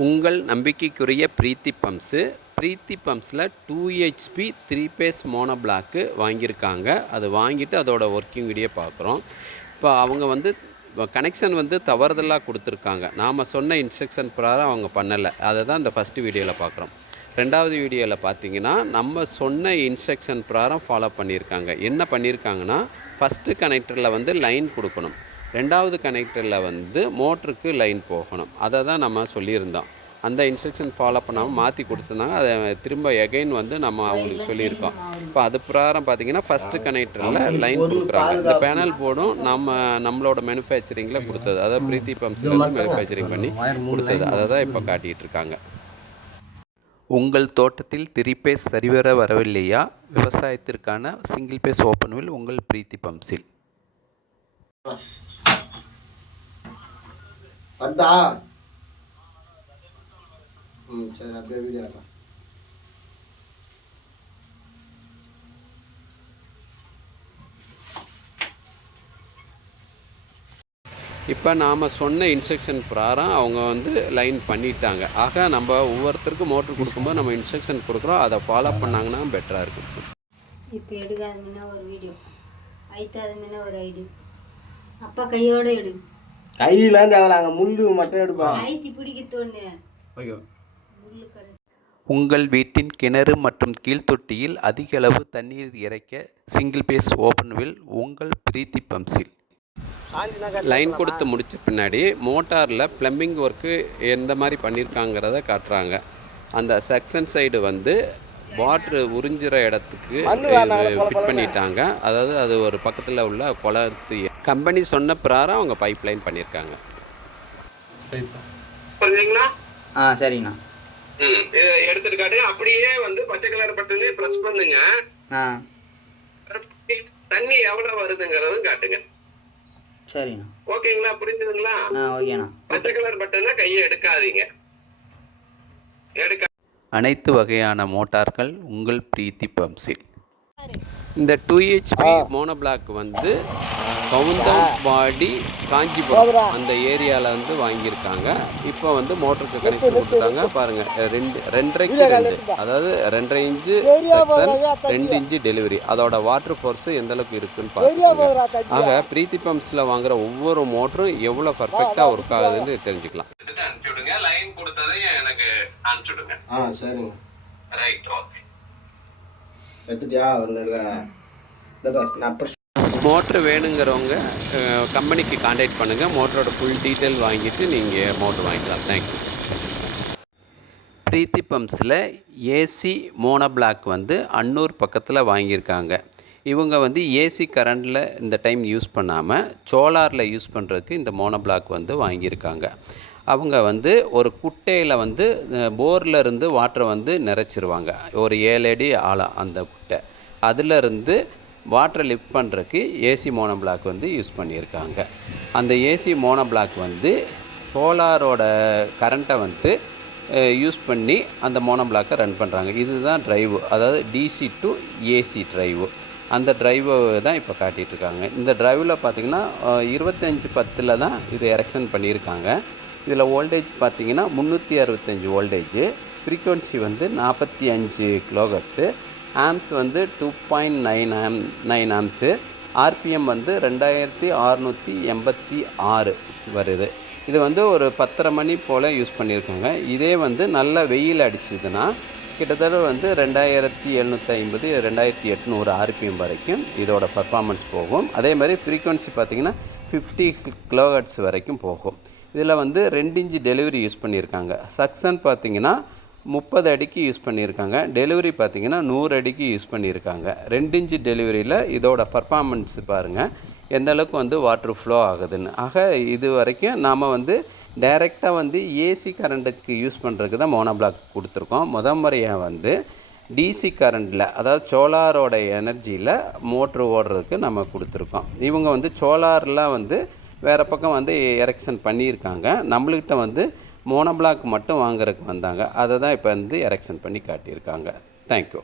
உங்கள் நம்பிக்கைக்குரிய பிரீத்தி பம்ப்ஸில் 2 HP 3 base mono block வாங்கியிருக்காங்க. அது வாங்கிட்டு அதோட ஒர்க்கிங் வீடியோ பார்க்குறோம். இப்போ அவங்க வந்து கனெக்ஷன் வந்து தவறுதலாக கொடுத்துருக்காங்க. நாம் சொன்ன இன்ஸ்ட்ரக்ஷன் பிரகாரம் அவங்க பண்ணலை. அதை தான் இந்த ஃபஸ்ட்டு வீடியோவில் பார்க்குறோம். ரெண்டாவது வீடியோவில் பார்த்தீங்கன்னா நம்ம சொன்ன இன்ஸ்ட்ரக்ஷன் பிரகாரம் ஃபாலோ பண்ணியிருக்காங்க. என்ன பண்ணியிருக்காங்கன்னா, ஃபஸ்ட்டு கனெக்டரில் வந்து லைன் கொடுக்கணும், ரெண்டாவது கனெக்டரில் வந்து மோட்டருக்கு லைன் போகணும். அதை தான் நம்ம சொல்லியிருந்தோம். அந்த இன்ஸ்ட்ரக்ஷன் ஃபாலோ பண்ணாமல் மாற்றி கொடுத்துருந்தாங்க. அதை திரும்ப எகைன் வந்து நம்ம அவங்களுக்கு சொல்லியிருக்கோம். இப்போ அது பிரகாரம் பார்த்திங்கன்னா ஃபஸ்ட்டு கனெக்டரில் லைன் கொடுக்குறாங்க. இந்த பேனல் போர்டும் நம்மளோட மேனுஃபேக்சரிங்கில் கொடுத்தது, அதாவது பிரீத்தி பம்ப்ஸ்லேருந்து மேனுஃபேக்சரிங் பண்ணி கொடுத்தது. அதை தான் இப்போ காட்டிகிட்டு இருக்காங்க. உங்கள் தோட்டத்தில் 3 பேஸ் சரிவர வரவில்லையா? விவசாயத்திற்கான சிங்கிள் பேஸ் ஓப்பன் வில் உங்கள் பிரீத்தி பம்ப்ஸில். சரி, அப்படியே வீடியோ இப்போ நாம் சொன்ன இன்ஸ்ட்ரக்ஷன் பிரகாரம் அவங்க வந்து லைன் பண்ணிட்டாங்க. ஆக நம்ம ஒவ்வொருத்தருக்கும் மோட்ரு கொடுக்கும்போது நம்ம இன்ஸ்ட்ரக்ஷன் கொடுக்குறோம், அதை ஃபாலோ பண்ணாங்கன்னா பெட்டராக இருக்கும். இப்போ எடுக்காத முன்ன ஒரு வீடியோ, ஐத்தாத முன்ன ஒரு ஐடி, அப்பா கையோட எடு, கையில தேவலாங்க முள்ளு மட்டும் எடுப்பாங்க. ஐத்தி பிடிக்க தோணு. உங்கள் வீட்டின் கிணறு மற்றும் கீழ்த்தொட்டியில் அதிக அளவு தண்ணீர் இறைக்க சிங்கிள் பேஸ் ஓப்பன் வில் உங்கள் பிரீத்தி பம்ப்ஸில். லைன் கொடுத்து முடித்த பின்னாடி மோட்டாரில் ப்ளம்பிங் ஒர்க்கு எந்த மாதிரி பண்ணியிருக்காங்கிறத காட்டுறாங்க. அந்த செக்ஷன் சைடு வந்து வாட்ரு உறிஞ்சிற இடத்துக்கு ஃபிட் பண்ணிட்டாங்க. அதாவது அது ஒரு பக்கத்தில் உள்ள குளத்து கம்பெனி சொன்ன பிரகாரம் அவங்க பைப் லைன் பண்ணியிருக்காங்க. சரிங்கண்ணா. எடுத்துட்டு காட்டுங்க. அப்படியே வந்து பச்சை கலர் பட்டனே பிரஸ் பண்ணுங்க. தண்ணி எவ்வளவு வருதுங்கிறது காட்டுங்க. சரிண்ணா. ஓகேங்களா? புரிஞ்சுதுங்களா? ஓகேண்ணா. பச்சை கலர் பட்டனை கையை எடுக்காதீங்க. அனைத்து வகையான மோட்டார்கள் உங்கள் பிரீத்தி பம்ப்ஸில். இந்த 2 HP மோனோ பிளாக் வந்து கவுந்தம்பாடி காஞ்சிபுரம் அந்த ஏரியாவில் வந்து வாங்கியிருக்காங்க. இப்போ வந்து மோட்டருக்கு கனெக்ஷன் கொடுத்துட்டாங்க. பாருங்கள், 2.5 அதாவது 2.5 இன்ச்சு செக்ஷன், 2 இன்ச்சு டெலிவரி. அதோட வாட்டர் ஃபோர்ஸு எந்தளவுக்கு இருக்குதுன்னு பார்த்துக்கோங்க. ஆக பிரீத்தி பம்ப்ஸில் வாங்குகிற ஒவ்வொரு மோட்டரும் எவ்வளோ பர்ஃபெக்டாக ஒர்க் ஆகுதுன்னு தெரிஞ்சுக்கலாம். அனுப்பிச்சுடுங்க, லைன் கொடுத்ததையும் எனக்கு அனுப்பிச்சுடுங்க. சரிங்க. Right, okay. எடுத்துட்டியா? ஒன்றும் இல்லை, மோட்ரு வேணுங்கிறவங்க கம்பெனிக்கு கான்டாக்ட் பண்ணுங்கள். மோட்டரோட ஃபுல் டீட்டெயில் வாங்கிட்டு நீங்கள் மோட்ரு வாங்கிக்கலாம். தேங்க்யூ. பிரீத்தி பம்ப்ஸில் ஏசி மோனோ பிளாக் வந்து அன்னூர் பக்கத்தில் வாங்கியிருக்காங்க. இவங்க வந்து ஏசி கரண்டில் இந்த டைம் யூஸ் பண்ணாமல் சோலாரில் யூஸ் பண்ணுறதுக்கு இந்த மோனோ பிளாக் வந்து வாங்கியிருக்காங்க. அவங்க வந்து ஒரு குட்டையில் வந்து போரில் இருந்து வாட்டரை வந்து நிறைச்சிருவாங்க. ஒரு 7 அடி ஆழம் அந்த குட்டை. அதிலிருந்து வாட்டரை லிஃப்ட் பண்ணுறதுக்கு ஏசி மோனோ பிளாக் வந்து யூஸ் பண்ணியிருக்காங்க. அந்த ஏசி மோனோ பிளாக் வந்து சோலாரோட கரண்ட்டை வந்து யூஸ் பண்ணி அந்த மோனோ பிளாக்கை ரன் பண்ணுறாங்க. இதுதான் ட்ரைவு, அதாவது DC to AC ட்ரைவு. அந்த ட்ரைவை தான் இப்போ காட்டிகிட்ருக்காங்க. இந்த ட்ரைவில் பார்த்திங்கன்னா 2510 தான் இது எரெக்ஷன் பண்ணியிருக்காங்க. இதில் வோல்டேஜ் பார்த்திங்கன்னா 365 வோல்டேஜு, ஃப்ரீக்குவன்சி வந்து 45 கிலோஹெர்ட்ஸு, ஆம்ஸ் வந்து 2.9 ஆம்ஸு, ஆர்பிஎம் வந்து 2686 வருது. இது வந்து ஒரு 10:30 மணி போல் யூஸ் பண்ணியிருக்காங்க. இதே வந்து நல்ல வெயில் அடிச்சதுன்னா கிட்டத்தட்ட வந்து 2750 2800 ஆர்பிஎம் வரைக்கும் இதோட பர்ஃபார்மன்ஸ் போகும். அதே மாதிரி ஃப்ரீக்குவன்சி பார்த்திங்கன்னா 50 கிலோஹெர்ட்ஸ் வரைக்கும் போகும். இதில் வந்து 2 இன்ச்சு டெலிவரி யூஸ் பண்ணியிருக்காங்க. சக்ஷன் பார்த்திங்கன்னா 30 அடிக்கு யூஸ் பண்ணியிருக்காங்க. டெலிவரி பார்த்திங்கன்னா 100 அடிக்கு யூஸ் பண்ணியிருக்காங்க. 2 இன்ச்சு டெலிவரியில் இதோட பர்ஃபார்மன்ஸ் பாருங்கள் எந்த அளவுக்கு வந்து வாட்ரு ஃப்ளோ ஆகுதுன்னு. ஆக இது வரைக்கும் நாம் வந்து டைரெக்டாக வந்து ஏசி கரண்ட்டுக்கு யூஸ் பண்ணுறதுக்கு தான் மோனோ பிளாக் கொடுத்துருக்கோம். முறையாக வந்து டிசி கரண்டில், அதாவது சோலாரோட எனர்ஜியில் மோட்ரு ஓடுறதுக்கு நம்ம கொடுத்துருக்கோம். இவங்க வந்து சோலார்லாம் வந்து வேறு பக்கம் வந்து எரெக்ஷன் பண்ணியிருக்காங்க. நம்மள்கிட்ட வந்து மோனோ பிளாக் மட்டும் வாங்குறதுக்கு வந்தாங்க. அதை தான் இப்போ வந்து எரெக்ஷன் பண்ணி காட்டியிருக்காங்க. தேங்க்யூ.